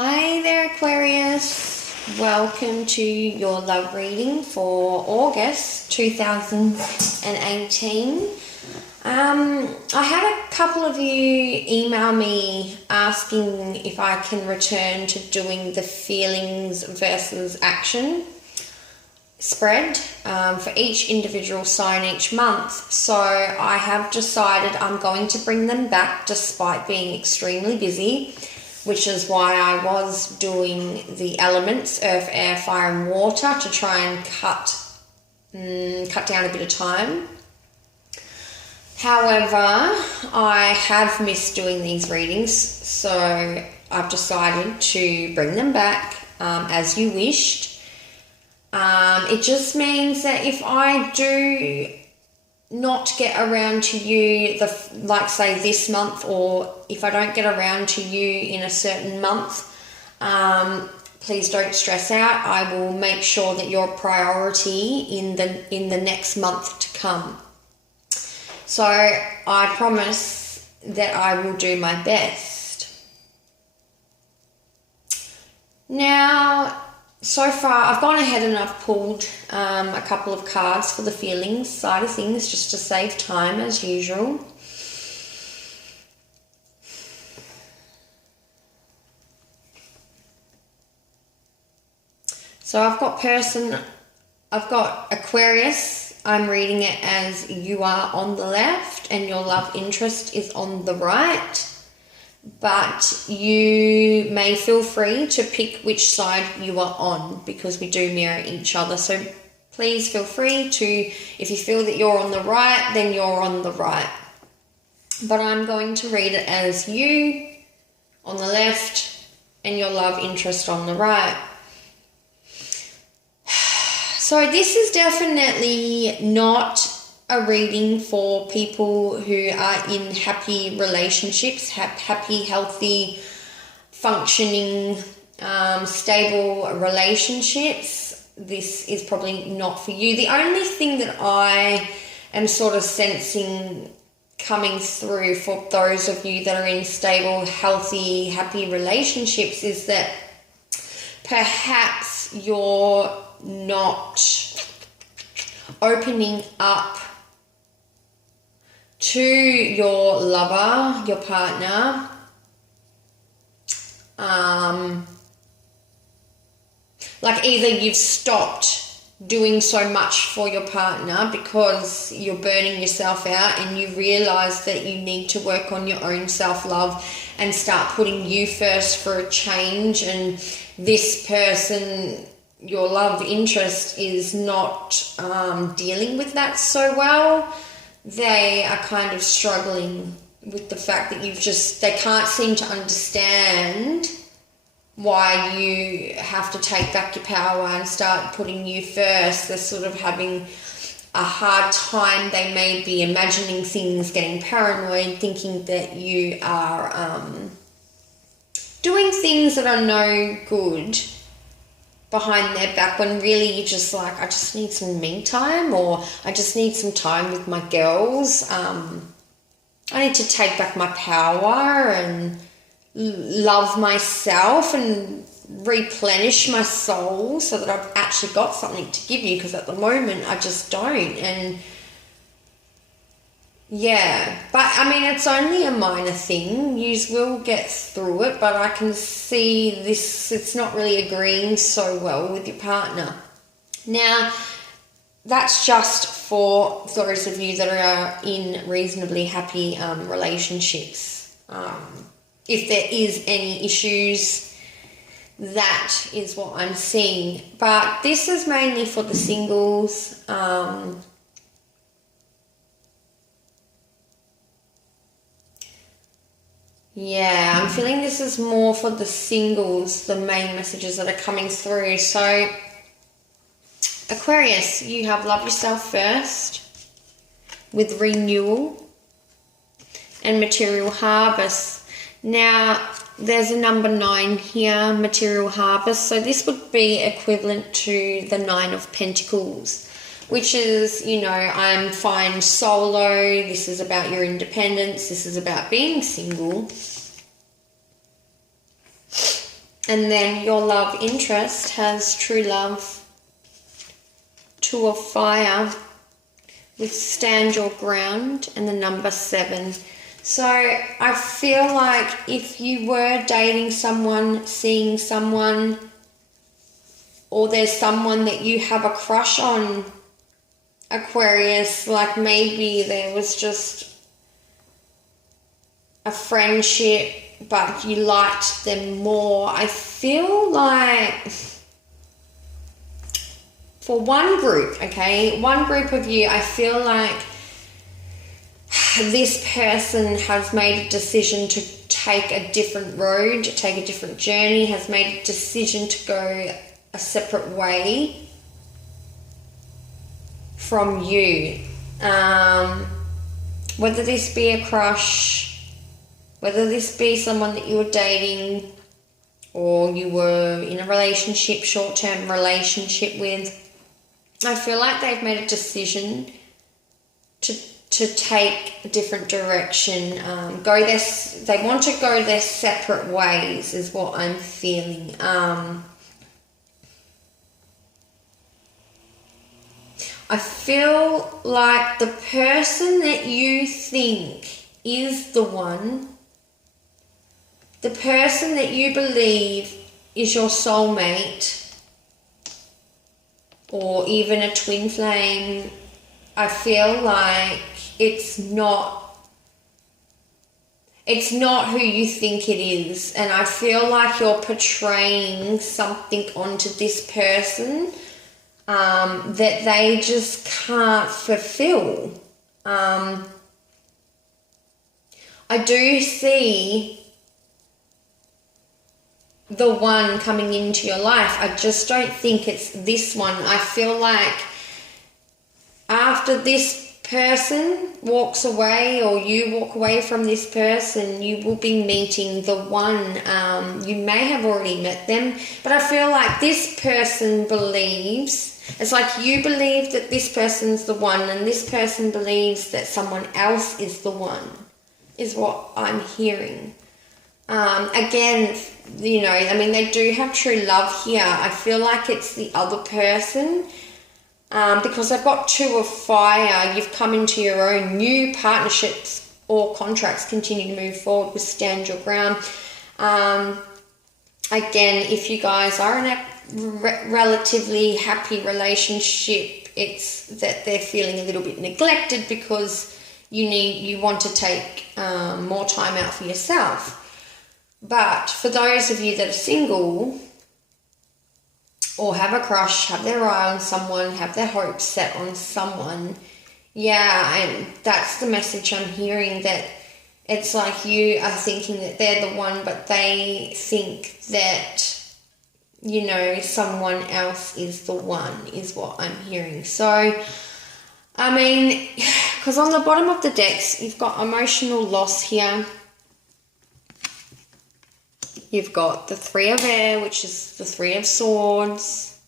Hi there, Aquarius. Welcome to your love reading for August 2018. I had a couple of you email me asking if I can return to doing the feelings versus action spread for each individual sign each month. So I have decided I'm going to bring them back despite being extremely busy, which is why I was doing the elements, earth, air, fire and water, to try and cut down a bit of time. However, I have missed doing these readings, so I've decided to bring them back as you wished. It just means that if I do not get around to you, like say this month, or if I don't get around to you in a certain month, please don't stress out. I will make sure that you're a priority in the next month to come. So I promise that I will do my best. Now, so far I've gone ahead and I've pulled a couple of cards for the feelings side of things, just to save time as usual. So I've got Aquarius. I'm reading it as you are on the left and your love interest is on the right. But you may feel free to pick which side you are on, because we do mirror each other. So please feel free to, if you feel that you're on the right, then you're on the right. But I'm going to read it as you on the left and your love interest on the right. So this is definitely not a reading for people who are in happy relationships, happy, healthy, functioning, stable relationships. This is probably not for you. The only thing that I am sort of sensing coming through for those of you that are in stable, healthy, happy relationships is that perhaps you're not opening up to your lover, your partner, like either you've stopped doing so much for your partner because you're burning yourself out and you realize that you need to work on your own self-love and start putting you first for a change, and this person, your love interest, is not dealing with that so well. They are kind of struggling with the fact that they can't seem to understand why you have to take back your power and start putting you first. They're sort of having a hard time. They may be imagining things, getting paranoid, thinking that you are doing things that are no good behind their back, when really you're just like, I just need some me time, or I just need some time with my girls. I need to take back my power and love myself and replenish my soul so that I've actually got something to give you, because at the moment I just don't. And yeah, but I mean, it's only a minor thing. You will get through it, but I can see this, it's not really agreeing so well with your partner. Now, that's just for those of you that are in reasonably happy relationships. If there is any issues, that is what I'm seeing. But this is mainly for the singles. Yeah, I'm feeling this is more for the singles, the main messages that are coming through. So, Aquarius, you have love yourself first with renewal and material harvest. Now, there's a number 9 here, material harvest. So this would be equivalent to the 9 of Pentacles, which is, I'm fine solo. This is about your independence. This is about being single. And then your love interest has true love, Two of Fire, with stand your ground, and the number 7. So I feel like if you were dating someone, seeing someone, or there's someone that you have a crush on, Aquarius, like maybe there was just a friendship but you liked them more, I feel like for one group, okay, one group of you, I feel like this person has made a decision to take a different road, take a different journey, has made a decision to go a separate way from you. Whether this be a crush, whether this be someone that you were dating or you were in a relationship, short-term relationship with, I feel like they've made a decision to take a different direction, they want to go their separate ways is what I'm feeling. I feel like the person that you think is the one, the person that you believe is your soulmate, or even a twin flame, I feel like it's not who you think it is. And I feel like you're portraying something onto this person that they just can't fulfill. I do see the one coming into your life. I just don't think it's this one. I feel like after this person walks away, or you walk away from this person, you will be meeting the one. You may have already met them, but I feel like this person believes, it's like you believe that this person's the one, and this person believes that someone else is the one, is what I'm hearing. Again, you know, I mean, they do have true love here. I feel like it's the other person. Because I've got Two of Fire, you've come into your own. New partnerships or contracts continue to move forward with stand your ground. Again, if you guys are in a relatively happy relationship, it's that they're feeling a little bit neglected because you want to take more time out for yourself. But for those of you that are single, or have a crush, have their eye on someone, have their hopes set on someone, yeah, and that's the message I'm hearing, that it's like you are thinking that they're the one, but they think that, you know, someone else is the one, is what I'm hearing. So, I mean, because on the bottom of the decks, you've got emotional loss here. You've got the Three of Air, which is the Three of Swords.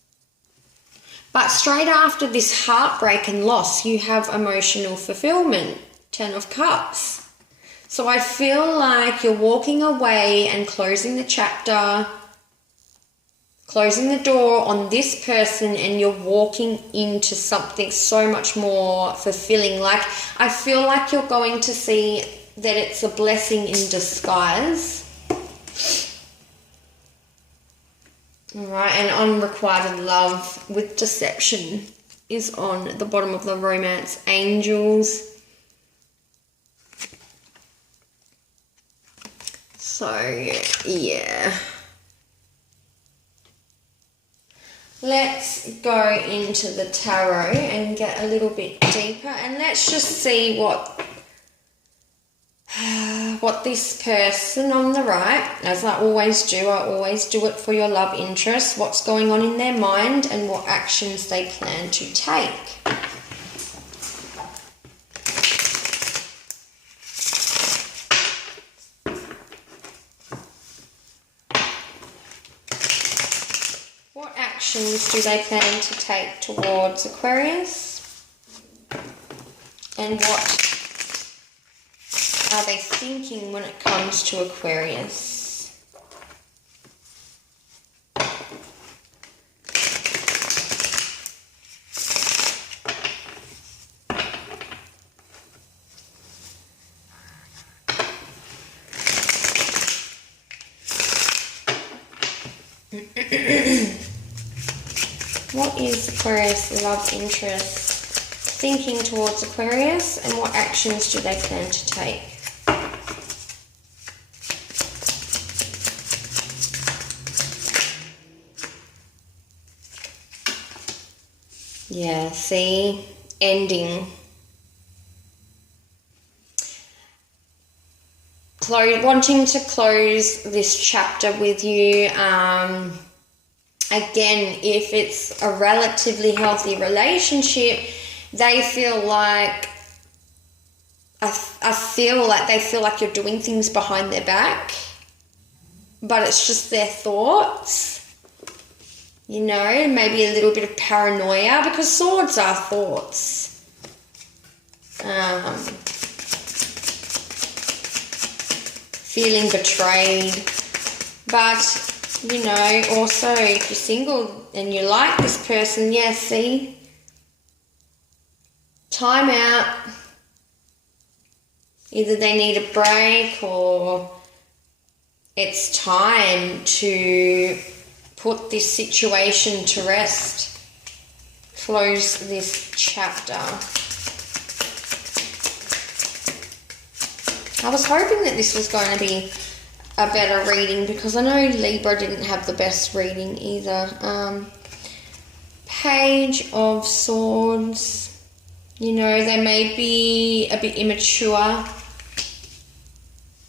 But straight after this heartbreak and loss, you have emotional fulfillment, 10 of Cups. So I feel like you're walking away and closing the chapter, closing the door on this person, and you're walking into something so much more fulfilling. Like, I feel like you're going to see that it's a blessing in disguise. Alright, and unrequited love with deception is on the bottom of the romance. Angels. So, yeah. Let's go into the tarot and get a little bit deeper, and let's just see what this person on the right, as I always do it for your love interest, what's going on in their mind and what actions they plan to take. What actions do they plan to take towards Aquarius? And what are they thinking when it comes to Aquarius? What is Aquarius love interest thinking towards Aquarius, and what actions do they plan to take? Yeah, see, ending. Wanting to close this chapter with you. Again, if it's a relatively healthy relationship, they feel like, I feel like they feel like you're doing things behind their back, but it's just their thoughts. You know, maybe a little bit of paranoia, because swords are thoughts. Feeling betrayed. But, you know, also if you're single and you like this person, yeah, see, time out. Either they need a break, or it's time to put this situation to rest. Close this chapter. I was hoping that this was going to be a better reading, because I know Libra didn't have the best reading either. Page of Swords. You know, they may be a bit immature.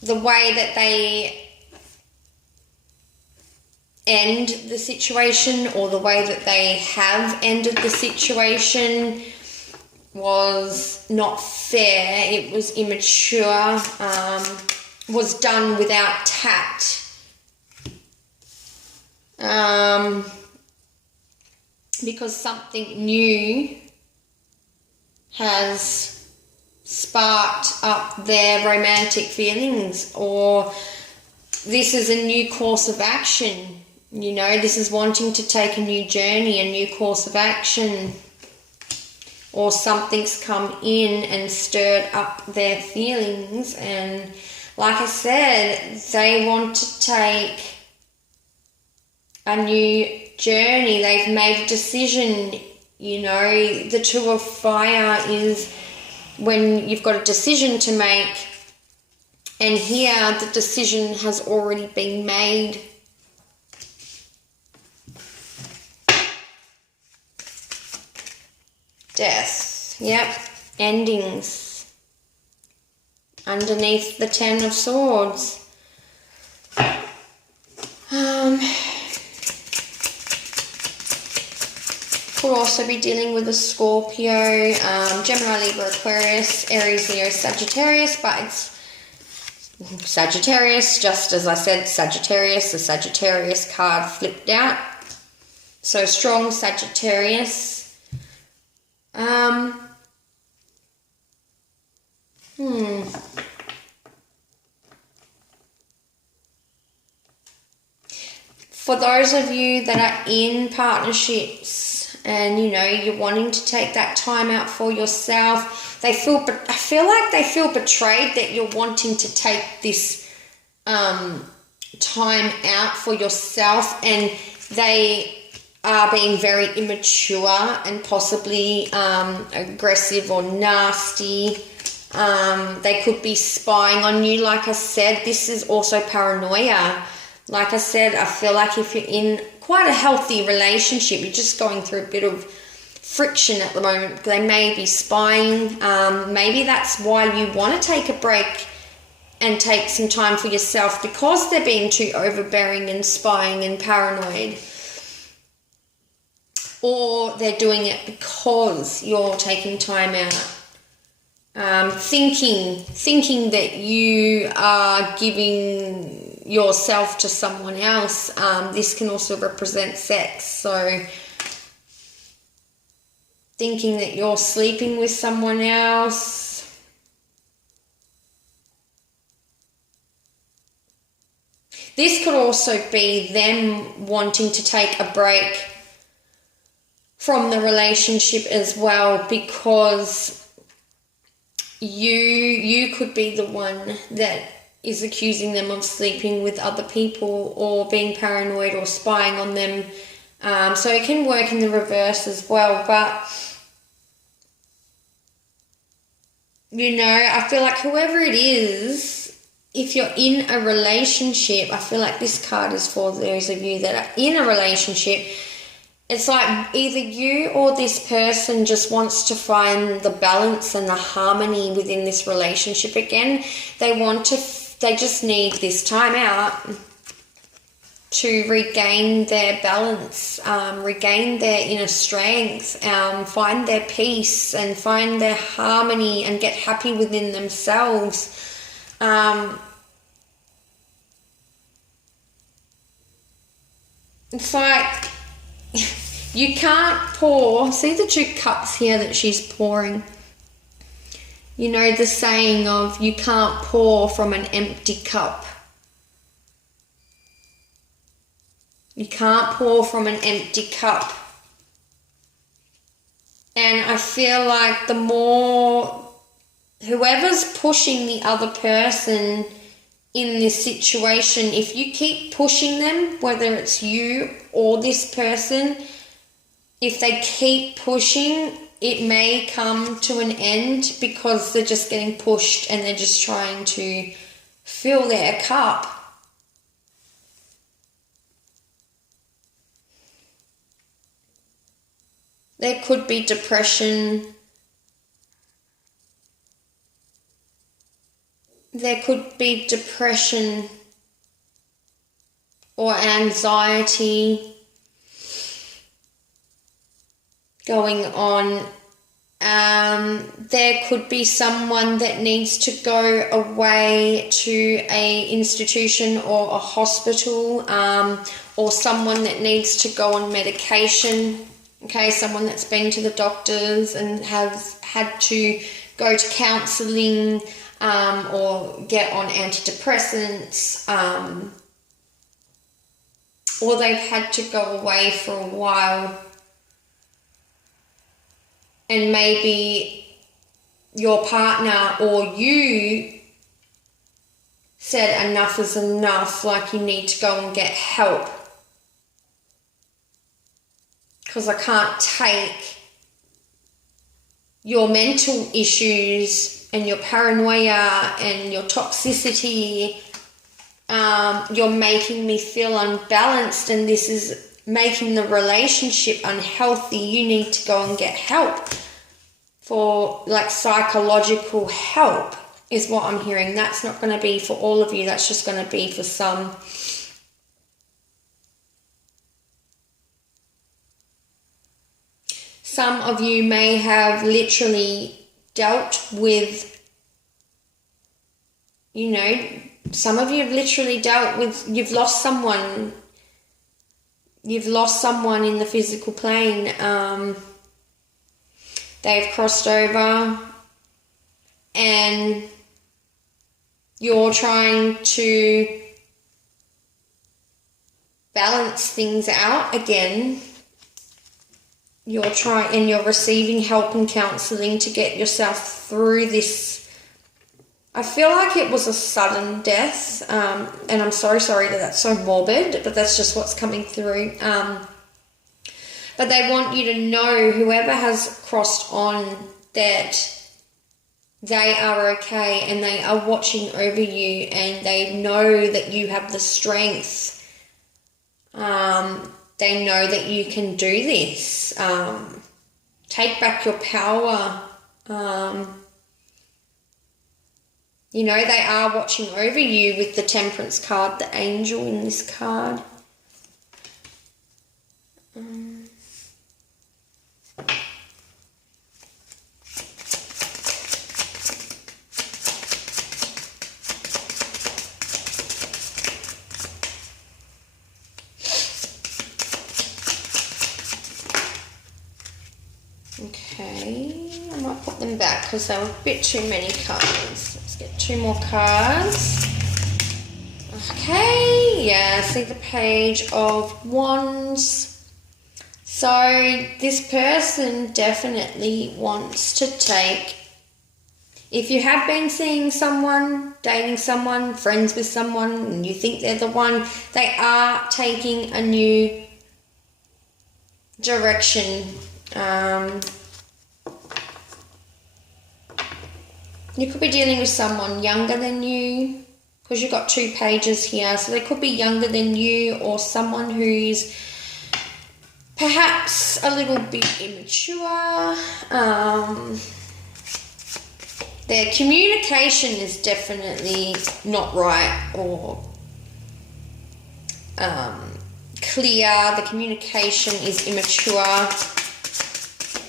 The way that they end the situation, or the way that they have ended the situation, was not fair. It was immature, was done without tact. Because something new has sparked up their romantic feelings, or this is a new course of action. You know, this is wanting to take a new journey, a new course of action, or something's come in and stirred up their feelings, and like I said, they want to take a new journey. They've made a decision. You know, the Two of Fire is when you've got a decision to make, and here the decision has already been made. Death. Yep. Endings. Underneath the Ten of Swords. Could also be dealing with a Scorpio, Gemini, Libra, Aquarius, Aries, Leo, Sagittarius, but it's Sagittarius, just as I said, Sagittarius, the Sagittarius card flipped out. So strong Sagittarius. For those of you that are in partnerships and, you know, you're wanting to take that time out for yourself, I feel like they feel betrayed that you're wanting to take this time out for yourself, and they are being very immature and possibly aggressive or nasty. They could be spying on you. Like I said, this is also paranoia. Like I said, I feel like if you're in quite a healthy relationship, you're just going through a bit of friction at the moment. They may be spying. Maybe that's why you want to take a break and take some time for yourself, because they're being too overbearing and spying and paranoid. Or they're doing it because you're taking time out. Thinking that you are giving yourself to someone else. This can also represent sex. So thinking that you're sleeping with someone else. This could also be them wanting to take a break from the relationship as well, because you could be the one that is accusing them of sleeping with other people or being paranoid or spying on them. So it can work in the reverse as well. But, you know, I feel like whoever it is, if you're in a relationship, I feel like this card is for those of you that are in a relationship. It's like either you or this person just wants to find the balance and the harmony within this relationship again. They just need this time out to regain their balance, regain their inner strength, find their peace and find their harmony and get happy within themselves. It's like you can't pour. See the 2 cups here that she's pouring? You know the saying of you can't pour from an empty cup. You can't pour from an empty cup. And I feel like the more whoever's pushing the other person in this situation, if you keep pushing them, whether it's you or this person, if they keep pushing, it may come to an end because they're just getting pushed and they're just trying to fill their cup. There could be depression. There could be depression or anxiety going on. There could be someone that needs to go away to a institution or a hospital, or someone that needs to go on medication. Okay, someone that's been to the doctors and has had to go to counselling, or get on antidepressants, or they've had to go away for a while. And maybe your partner or you said enough is enough, like you need to go and get help. Because I can't take your mental issues and your paranoia and your toxicity. You're making me feel unbalanced and this is making the relationship unhealthy. You need to go and get help. For like psychological help is what I'm hearing. That's not going to be for all of you. That's just going to be for some. Some of you may have literally dealt with, you know, some of you have literally dealt with, you've lost someone. You've lost someone in the physical plane. They've crossed over and you're trying to balance things out again. You're receiving help and counselling to get yourself through this. I feel like it was a sudden death, and I'm so sorry that that's so morbid, but that's just what's coming through. But they want you to know, whoever has crossed on, that they are okay and they are watching over you and they know that you have the strength. They know that you can do this. Take back your power. You know, they are watching over you with the Temperance card, the angel in this card. Okay, I might put them back because they were a bit too many cards. Let's get 2 more cards. Okay, yeah, see the Page of Wands. So this person definitely wants to take If you have been seeing someone, dating someone, friends with someone, and you think they're the one, they are taking a new direction. You could be dealing with someone younger than you, because you've got 2 pages here. So they could be younger than you, or someone who's perhaps a little bit immature. Their communication is definitely not right or clear. The communication is immature.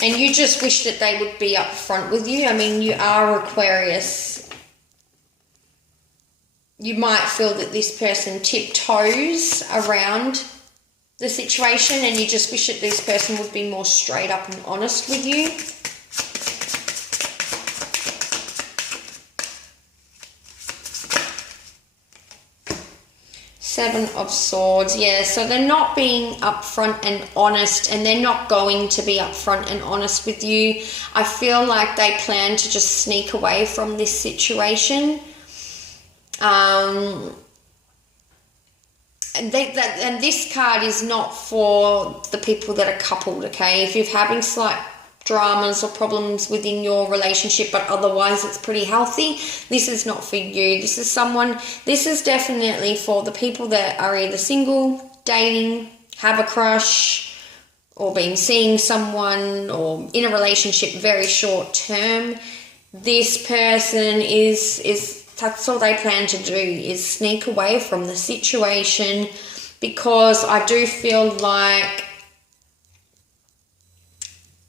And you just wish that they would be upfront with you. I mean, you are Aquarius. You might feel that this person tiptoes around the situation, and you just wish that this person would be more straight up and honest with you. Seven of Swords, yeah, so they're not being upfront and honest, and they're not going to be upfront and honest with you. I feel like they plan to just sneak away from this situation. And this card is not for the people that are coupled, okay? If you're having slight dramas or problems within your relationship, but otherwise it's pretty healthy, this is not for you. This is definitely for the people that are either single, dating, have a crush, or been seeing someone, or in a relationship very short term. This person that's all they plan to do, is sneak away from the situation, because I do feel like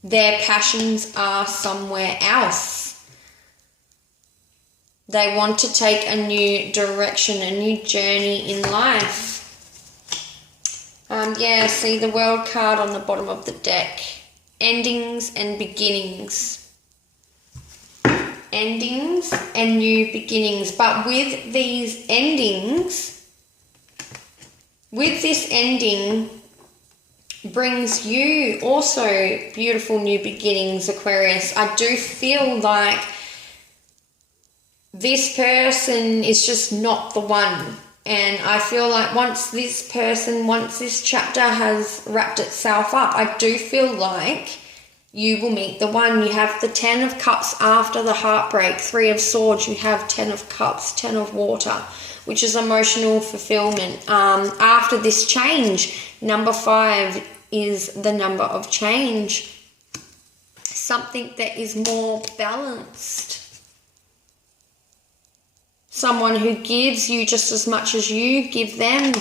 their passions are somewhere else. They want to take a new direction, a new journey in life. Yeah, see the World card on the bottom of the deck. Endings and beginnings. Endings and new beginnings. But with these endings, with this ending, brings you also beautiful new beginnings, Aquarius. I do feel like this person is just not the one. And I feel like once this chapter has wrapped itself up, I do feel like you will meet the one. You have the 10 of Cups after the heartbreak, 3 of Swords, you have 10 of Cups, 10 of Water, which is emotional fulfillment. After this change, number 5 is the number of change. Something that is more balanced. Someone who gives you just as much as you give them.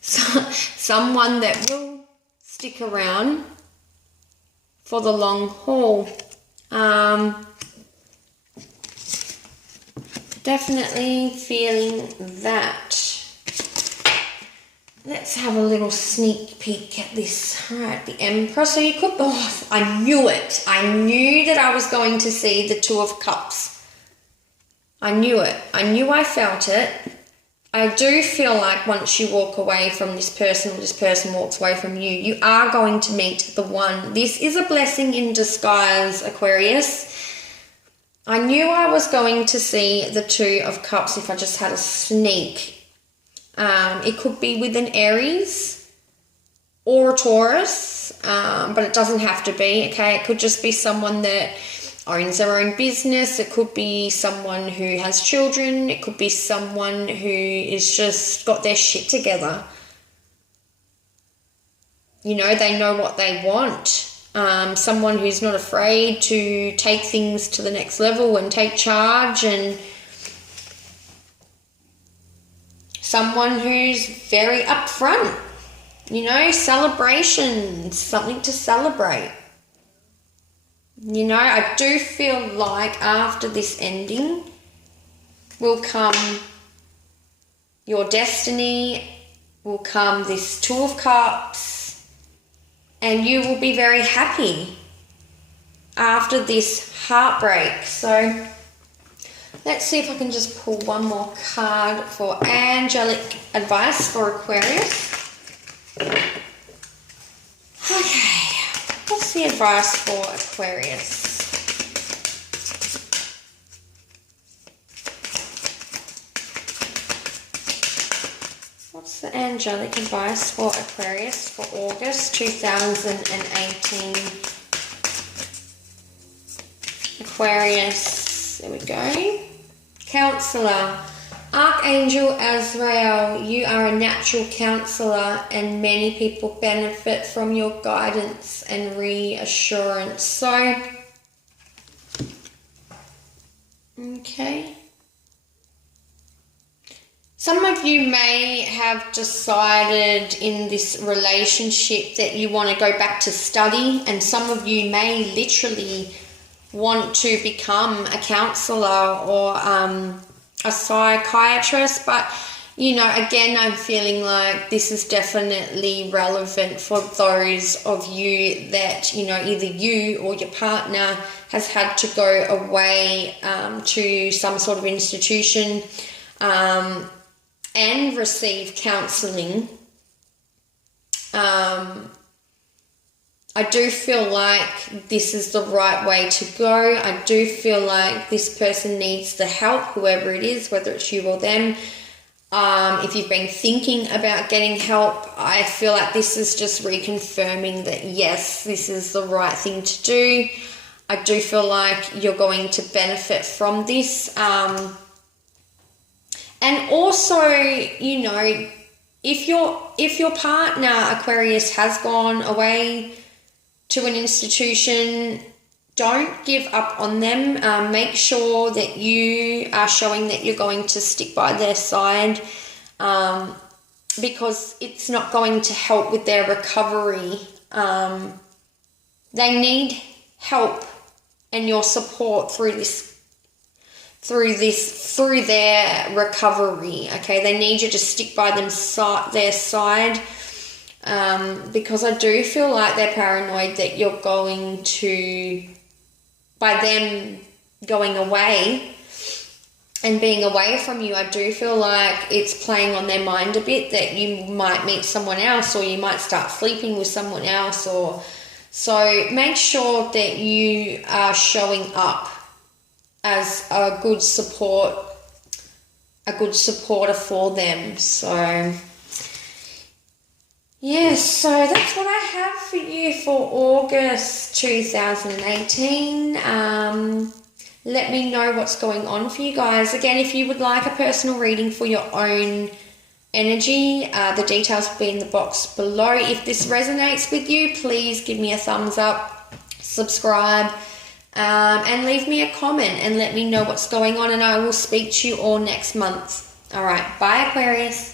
Someone that will stick around for the long haul. Definitely feeling that. Let's have a little sneak peek at this. All right, the Emperor. So you could, I knew it. I knew that I was going to see the 2 of Cups. I knew it. I knew I felt it. I do feel like once you walk away from this person, or this person walks away from you, you are going to meet the one. This is a blessing in disguise, Aquarius. I knew I was going to see the 2 of Cups if I just had a sneak. It could be with an Aries or a Taurus, but it doesn't have to be, okay? It could just be someone that owns their own business. It could be someone who has children. It could be someone who is just got their shit together. You know, they know what they want. Someone who's not afraid to take things to the next level and take charge, and someone who's very upfront, you know, celebrations, something to celebrate. You know, I do feel like after this ending will come your destiny, will come this 2 of Cups, and you will be very happy after this heartbreak. So let's see if I can just pull one more card for angelic advice for Aquarius. Okay, what's the advice for Aquarius? What's the angelic advice for Aquarius for August 2018? Aquarius, there we go. Counselor. Archangel Azrael, you are a natural counselor and many people benefit from your guidance and reassurance. So, okay. Some of you may have decided in this relationship that you want to go back to study, and some of you may literally want to become a counselor or a psychiatrist, but you know, again, I'm feeling like this is definitely relevant for those of you that, you know, either you or your partner has had to go away to some sort of institution and receive counselling. I do feel like this is the right way to go. I do feel like this person needs the help, whoever it is, whether it's you or them. If you've been thinking about getting help, I feel like this is just reconfirming that, yes, this is the right thing to do. I do feel like you're going to benefit from this. And also, you know, if your partner, Aquarius, has gone away to an institution, don't give up on them. Make sure that you are showing that you're going to stick by their side, because it's not going to help with their recovery. They need help and your support through their recovery. Okay, they need you to stick by their side. Because I do feel like they're paranoid that you're going to, by them going away and being away from you, I do feel like it's playing on their mind a bit that you might meet someone else or you might start sleeping with someone else, or so make sure that you are showing up as a good supporter for them. So yes, so that's what I have for you for August 2018. Let me know what's going on for you guys. Again, if you would like a personal reading for your own energy, the details will be in the box below. If this resonates with you, please give me a thumbs up, subscribe, and leave me a comment and let me know what's going on, and I will speak to you all next month. All right, bye Aquarius.